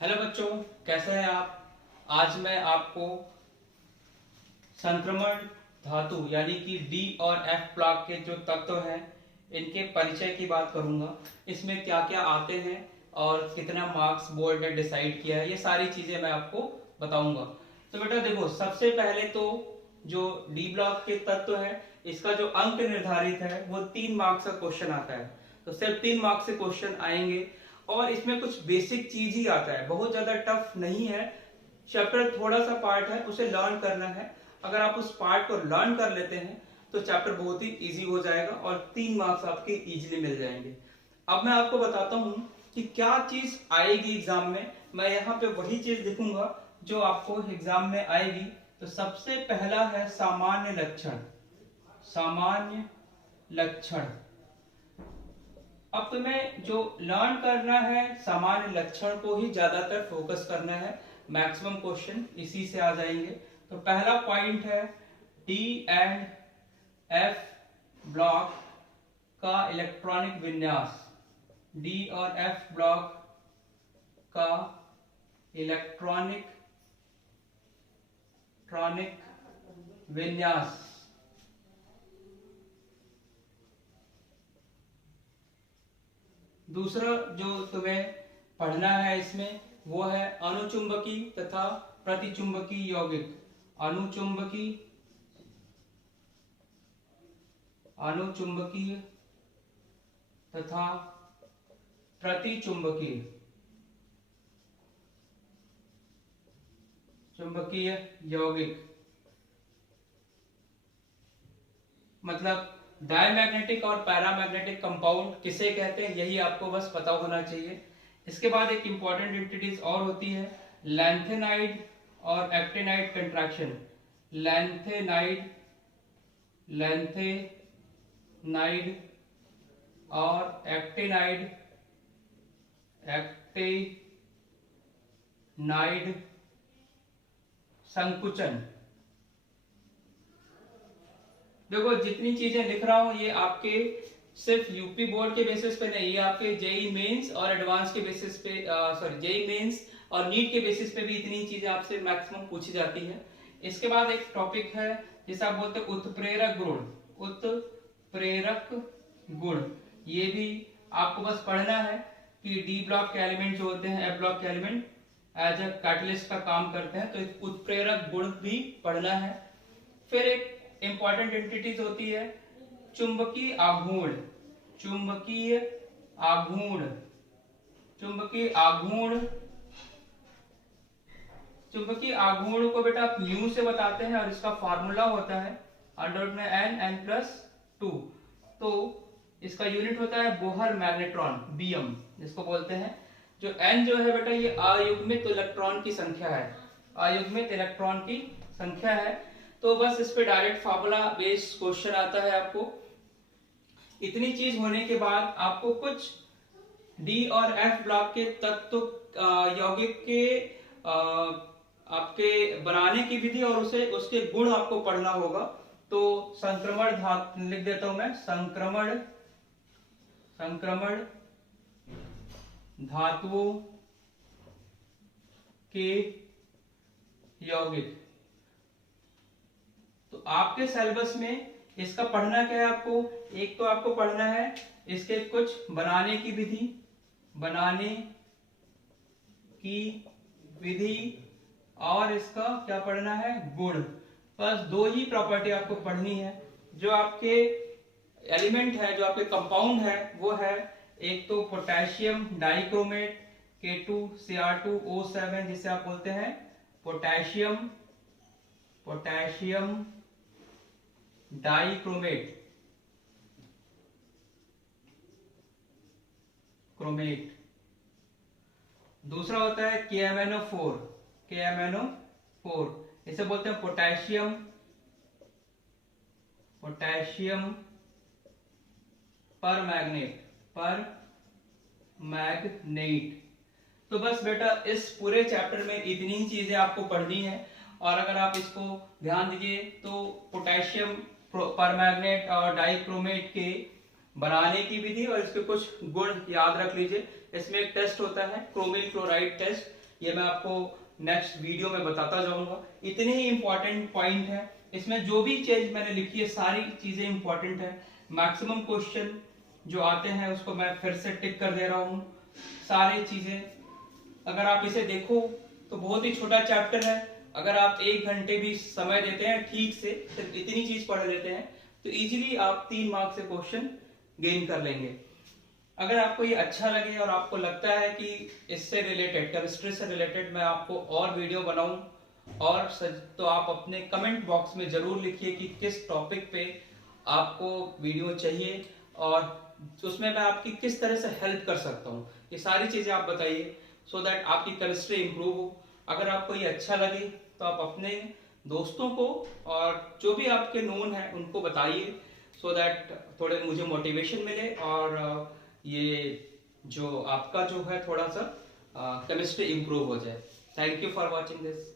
Hello बच्चों, कैसे हैं आप। आज मैं आपको संक्रमण धातु यानी कि डी और एफ ब्लॉक के जो तत्व हैं इनके परिचय की बात करूंगा। इसमें क्या क्या आते हैं और कितना मार्क्स बोर्ड ने डिसाइड किया है, ये सारी चीजें मैं आपको बताऊंगा। तो बेटा देखो, सबसे पहले तो जो डी ब्लॉक के तत्व है इसका जो अंक निर्धारित है वो 3 मार्क्स का क्वेश्चन आता है। तो सिर्फ 3 मार्क्स से क्वेश्चन आएंगे और इसमें कुछ बेसिक चीज ही आता है, बहुत ज्यादा टफ नहीं है। चैप्टर थोड़ा सा पार्ट है, उसे लर्न करना है। अगर आप उस पार्ट को लर्न कर लेते हैं तो चैप्टर बहुत ही इजी हो जाएगा और 3 मार्क्स आपके इजीली मिल जाएंगे। अब मैं आपको बताता हूं कि क्या चीज आएगी एग्जाम में। मैं यहाँ पे वही चीज लिखूंगा जो आपको एग्जाम में आएगी। तो सबसे पहला है सामान्य लक्षण। सामान्य लक्षण। अब तुम्हें जो लर्न करना है सामान्य लक्षण को ही ज्यादातर फोकस करना है। मैक्सिमम क्वेश्चन इसी से आ जाएंगे। तो पहला पॉइंट है डी एंड एफ ब्लॉक का इलेक्ट्रॉनिक विन्यास। डी और एफ ब्लॉक का इलेक्ट्रॉनिक विन्यास। दूसरा जो तुम्हें पढ़ना है इसमें वो है अनुचुंबकी तथा प्रतिचुंबकी यौगिक। अनुचुंबकीय तथा प्रतिचुंबकीय यौगिक। मतलब डायमैग्नेटिक और पैरामैग्नेटिक कंपाउंड किसे कहते हैं, यही आपको बस पता होना चाहिए। इसके बाद एक इंपॉर्टेंट एंटिटीज और होती है लैंथेनाइड और एक्टिनाइड कंट्रैक्शन। लैंथेनाइड और एक्टिनाइड संकुचन। देखो, जितनी चीजें लिख रहा हूं ये आपके सिर्फ यूपी बोर्ड के बेसिस पे नहीं, ये आपके जेई मेंस और एडवांस के बेसिस पे, जेई मेंस और नीट के बेसिस पे भी इतनी चीजें आपसे मैक्सिमम पूछी जाती है। इसके बाद एक टॉपिक है जिसे आप बोलते हैं उत्प्रेरक गुण। उत्प्रेरक गुण, ये भी आपको बस पढ़ना है कि डी ब्लॉक के एलिमेंट जो होते हैं एफ ब्लॉक के एलिमेंट एज अ कैटलिस्ट का काम करते हैं, तो उत्प्रेरक गुण भी पढ़ना है। फिर एक इंपॉर्टेंट एंटिटीज होती है चुंबकीय आघूर्ण। चुंबकीय आघूर्ण को बेटा आप म्यू से बताते हैं और इसका फार्मूला होता है अंडर में n+2। तो इसका यूनिट होता है बोहर मैग्नेट्रॉन, बीएम जिसको बोलते हैं। जो n जो है बेटा ये अयुग्मित इलेक्ट्रॉन की संख्या है, अयुग्मित इलेक्ट्रॉन की संख्या है। तो बस इस पे डायरेक्ट फार्मूला बेस्ड क्वेश्चन आता है आपको। इतनी चीज होने के बाद आपको कुछ डी और एफ ब्लॉक के तत्व यौगिक के आपके बनाने की विधि और उसके गुण आपको पढ़ना होगा। तो संक्रमण धातु लिख देता हूं मैं, संक्रमण धातुओं के यौगिक। तो आपके सिलेबस में इसका पढ़ना क्या है आपको, एक तो आपको पढ़ना है इसके कुछ बनाने की विधि और इसका क्या पढ़ना है, गुण। बस 2 ही प्रॉपर्टी आपको पढ़नी है। जो आपके एलिमेंट है, जो आपके कंपाउंड है वो है एक तो पोटेशियम डाइक्रोमेट K2Cr2O7 जिसे आप बोलते हैं पोटेशियम डाइक्रोमेट दूसरा होता है KMnO4 इसे बोलते हैं पोटेशियम परमैग्नेट। तो बस बेटा इस पूरे चैप्टर में इतनी ही चीजें आपको पढ़नी है। और अगर आप इसको ध्यान दीजिए तो पोटेशियम परमैग्नेट और डाइक्रोमेट के बनाने की विधि और इसके कुछ गुण याद रख लीजिए। इसमें एक टेस्ट होता है क्रोमिल क्लोराइड टेस्ट, ये मैं आपको नेक्स्ट वीडियो में बताता जाऊंगा। इतने ही इंपॉर्टेंट पॉइंट है इसमें, जो भी चीज मैंने लिखी है सारी चीजें इंपॉर्टेंट है। मैक्सिमम क्वेश्चन जो आते हैं उसको मैं फिर से टिक कर दे रहा हूँ। सारी चीजें अगर आप इसे देखो तो बहुत ही छोटा चैप्टर है, अगर आप 1 घंटे भी समय देते हैं ठीक से, सिर्फ इतनी चीज पढ़ लेते हैं तो इजीली आप 3 मार्क्स से क्वेश्चन गेन कर लेंगे। अगर आपको ये अच्छा लगे और आपको लगता है कि इससे रिलेटेड, केमिस्ट्री से रिलेटेड मैं आपको और वीडियो बनाऊं और तो आप अपने कमेंट बॉक्स में जरूर लिखिए कि किस टॉपिक पे आपको वीडियो चाहिए और उसमें मैं आपकी किस तरह से हेल्प कर सकता हूँ। ये सारी चीजें आप बताइए सो दैट आपकी केमिस्ट्री इंप्रूव हो। अगर आपको ये अच्छा लगे तो आप अपने दोस्तों को और जो भी आपके नोन है उनको बताइए सो दैट थोड़े मुझे मोटिवेशन मिले और ये जो आपका जो है थोड़ा सा केमिस्ट्री इंप्रूव हो जाए। Thank you for watching this.